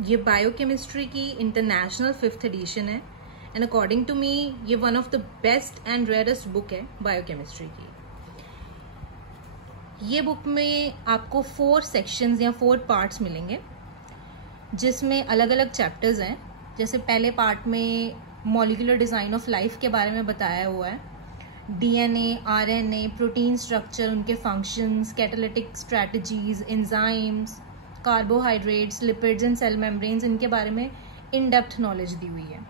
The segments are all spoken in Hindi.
ये बायोकेमिस्ट्री की इंटरनेशनल 5th एडिशन है एंड अकॉर्डिंग टू मी ये one of the best and rarest book है बायोकेमिस्ट्री की। ये बुक में आपको 4 सेक्शंस या 4 पार्ट्स मिलेंगे जिसमें अलग अलग चैप्टर्स हैं। जैसे पहले पार्ट में मॉलिक्यूलर डिज़ाइन ऑफ लाइफ के बारे में बताया हुआ है, डीएनए, आरएनए, प्रोटीन स्ट्रक्चर, उनके functions, catalytic strategies, enzymes, carbohydrates, lipids and cell membranes, इनके बारे में इन डेप्थ नॉलेज दी हुई है।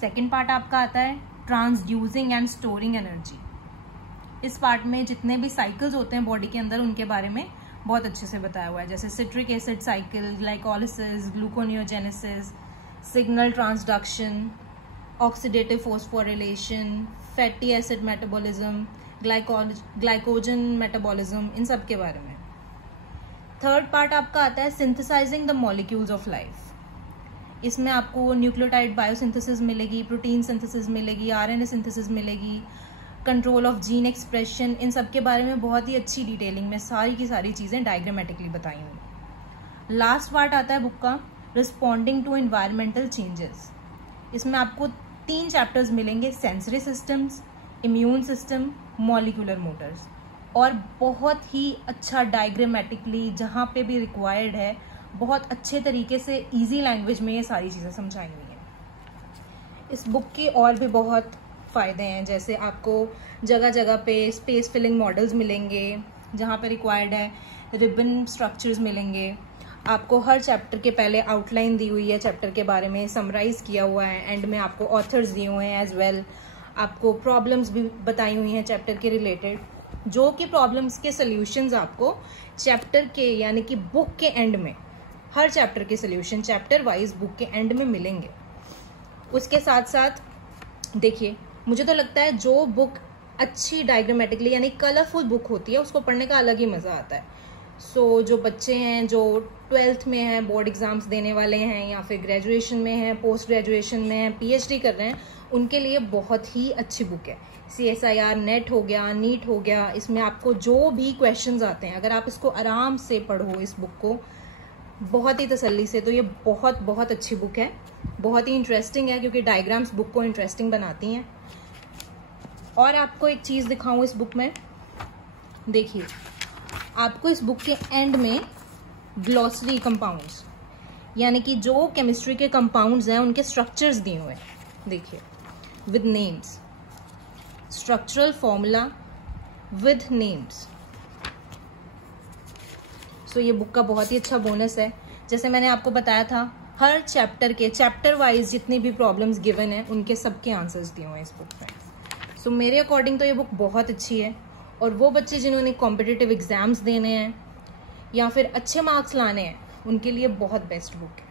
सेकेंड पार्ट आपका आता है ट्रांसड्यूसिंग एंड स्टोरिंग एनर्जी। इस पार्ट में जितने भी साइकिल्स होते हैं बॉडी के अंदर उनके बारे में बहुत अच्छे से बताया हुआ है, जैसे citric acid cycle, glycolysis, gluconeogenesis, signal transduction, oxidative phosphorylation, fatty acid metabolism, glycogen metabolism, इन सब के बारे में। थर्ड पार्ट आपका आता है synthesising the molecules of life. इसमें आपको न्यूक्लियोटाइड बायोसिंथेसिस मिलेगी, प्रोटीन सिंथेसिस मिलेगी, आरएनए सिंथेसिस मिलेगी, कंट्रोल ऑफ जीन एक्सप्रेशन, इन सब के बारे में बहुत ही अच्छी डिटेलिंग में सारी की सारी चीज़ें डायग्रामेटिकली बताई हुई। लास्ट पार्ट आता है बुक का रिस्पॉन्डिंग टू एनवायरमेंटल चेंजेस। इसमें आपको 3 चैप्टर्स मिलेंगे, sensory systems, immune system, molecular Motors, और बहुत ही अच्छा डायग्रामेटिकली जहाँ पे भी रिक्वायर्ड है बहुत अच्छे तरीके से इजी लैंग्वेज में ये सारी चीज़ें समझाई हुई हैं। इस बुक की और भी बहुत फ़ायदे हैं, जैसे आपको जगह जगह पे स्पेस फिलिंग मॉडल्स मिलेंगे, जहाँ पे रिक्वायर्ड है रिबन स्ट्रक्चर्स मिलेंगे। आपको हर चैप्टर के पहले आउटलाइन दी हुई है, चैप्टर के बारे में समराइज़ किया हुआ है, एंड में आपको ऑथर्स दिए हुए हैं एज वेल। आपको प्रॉब्लम्स भी बताई हुई हैं चैप्टर के रिलेटेड, जो कि प्रॉब्लम्स के सॉल्यूशंस आपको चैप्टर के यानी कि बुक के एंड में हर चैप्टर के सॉल्यूशन चैप्टर वाइज बुक के एंड में मिलेंगे। उसके साथ साथ देखिए, मुझे तो लगता है जो बुक अच्छी डायग्रामेटिकली यानी कलरफुल बुक होती है उसको पढ़ने का अलग ही मज़ा आता है। सो जो बच्चे हैं जो 12th में हैं, बोर्ड एग्ज़ाम्स देने वाले हैं, या फिर ग्रेजुएशन में हैं, पोस्ट ग्रेजुएशन में हैं, पीएचडी कर रहे हैं, उनके लिए बहुत ही अच्छी बुक है। CSIR नेट हो गया, नीट हो गया, इसमें आपको जो भी क्वेश्चंस आते हैं अगर आप इसको आराम से पढ़ो इस बुक को बहुत ही तसल्ली से, तो ये बहुत बहुत अच्छी बुक है। बहुत ही इंटरेस्टिंग है क्योंकि डायग्राम्स बुक को इंटरेस्टिंग बनाती हैं। और आपको एक चीज़ दिखाऊं इस बुक में, देखिए आपको इस बुक के एंड में ग्लॉसरी कंपाउंड्स यानी कि जो केमिस्ट्री के कंपाउंड्स हैं उनके स्ट्रक्चर्स दिए हुए हैं। देखिए with names, structural formula with names. So ये बुक का बहुत ही अच्छा बोनस है। जैसे मैंने आपको बताया था हर चैप्टर के चैप्टर वाइज जितनी भी प्रॉब्लम्स गिवन है उनके सबके आंसर्स दिए हुए हैं इस बुक में। सो मेरे अकॉर्डिंग तो ये बुक बहुत अच्छी है, और वो बच्चे जिन्होंने कॉम्पिटिटिव एग्जाम्स देने हैं या फिर अच्छे मार्क्स लाने हैं उनके लिए बहुत बेस्ट बुक है।